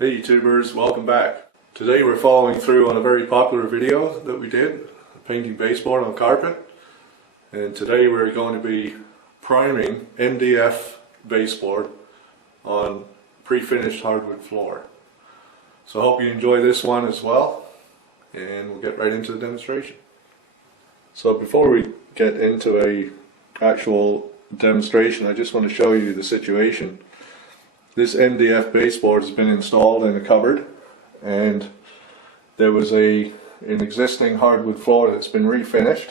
Hey YouTubers, welcome back. Today we're following through on a very popular video that we did, painting baseboard on carpet. And today we're going to be priming MDF baseboard on pre-finished hardwood floor. So I hope you enjoy this one as well, and we'll get right into the demonstration. So before we get into a actual demonstration, I just want to show you the situation. This MDF baseboard has been installed in a cupboard, and there was an existing hardwood floor that's been refinished.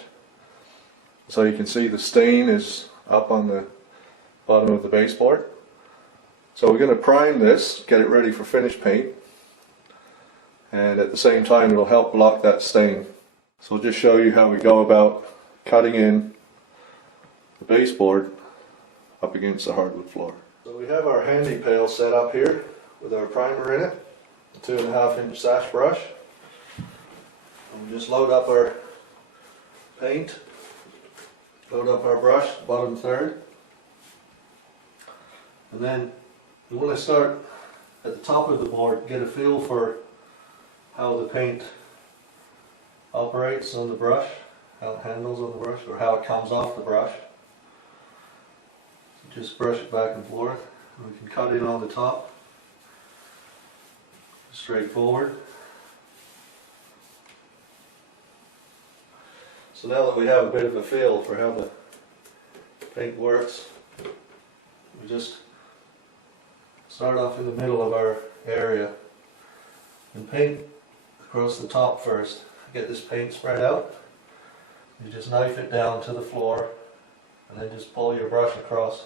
So you can see the stain is up on the bottom of the baseboard. So we're going to prime this, get it ready for finish paint, and at the same time it'll help block that stain. So I'll just show you how we go about cutting in the baseboard up against the hardwood floor. So we have our handy pail set up here with our primer in it, a 2.5-inch sash brush. And we just load up our paint, load up our brush, bottom third. And then you want to start at the top of the board, get a feel for how the paint operates on the brush, how it handles on the brush, or how it comes off the brush. Just brush it back and forth. We can cut in on the top, straightforward. So now that we have a bit of a feel for how the paint works, we just start off in the middle of our area and paint across the top first. Get this paint spread out. You just knife it down to the floor and then just pull your brush across.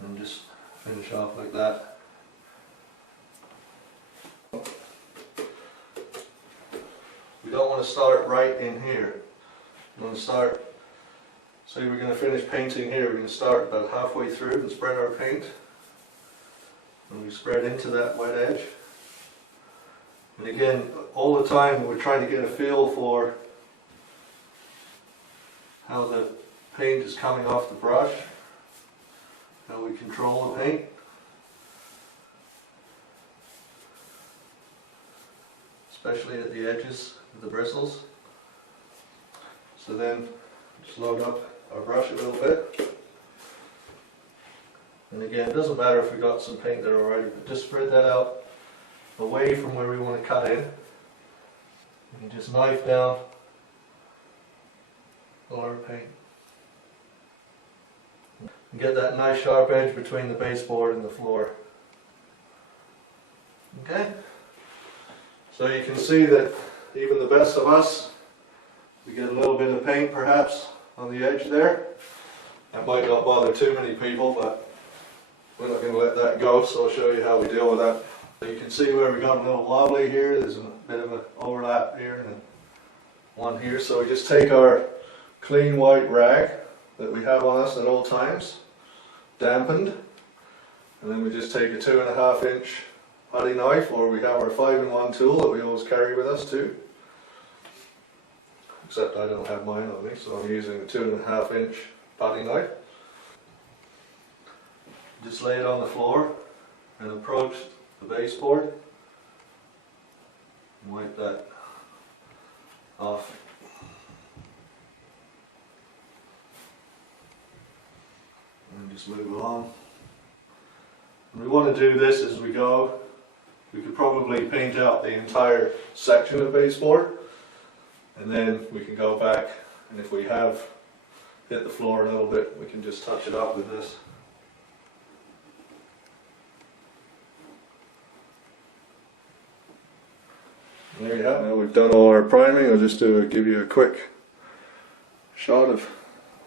And just finish off like that. We don't want to start right in here. We want to start, say we're going to finish painting here, we're going to start about halfway through and spread our paint. And we spread into that wet edge. And again, all the time we're trying to get a feel for how the paint is coming off the brush, how we control the paint. Especially at the edges of the bristles. So then just load up our brush a little bit. And again, it doesn't matter if we got some paint there already, but just spread that out away from where we want to cut in. And just knife down all our paint. And get that nice sharp edge between the baseboard and the floor. Okay? So you can see that even the best of us, we get a little bit of paint perhaps on the edge there. That might not bother too many people, but we're not going to let that go, so I'll show you how we deal with that. So you can see where we got a little wobbly here, there's a bit of an overlap here and one here. So we just take our clean white rag that we have on us at all times, dampened, and then we just take a 2.5-inch putty knife, or we have our 5-in-1 tool that we always carry with us too. Except I don't have mine on me, so I'm using a 2.5-inch putty knife. Just lay it on the floor and approach the baseboard and wipe that off. And just move along. And we want to do this as we go. We could probably paint out the entire section of baseboard, and then we can go back, and if we have hit the floor a little bit, we can just touch it up with this. And there you have it. Now we've done all our priming. I'll just give you a quick shot of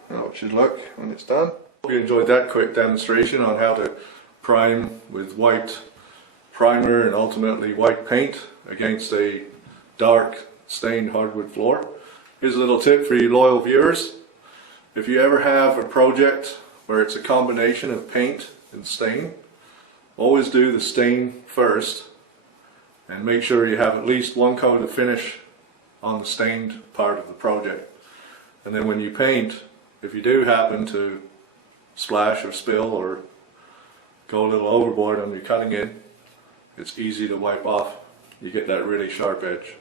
how it should look when it's done. Hope you enjoyed that quick demonstration on how to prime with white primer and ultimately white paint against a dark stained hardwood floor. Here's a little tip for you loyal viewers. If you ever have a project where it's a combination of paint and stain, always do the stain first and make sure you have at least one coat of finish on the stained part of the project. And then when you paint, if you do happen to splash or spill or go a little overboard on your cutting in, it's easy to wipe off. You get that really sharp edge.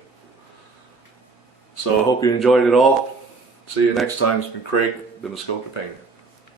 So I hope you enjoyed it all. See you next time. It's been Craig, the Muskoka Painter.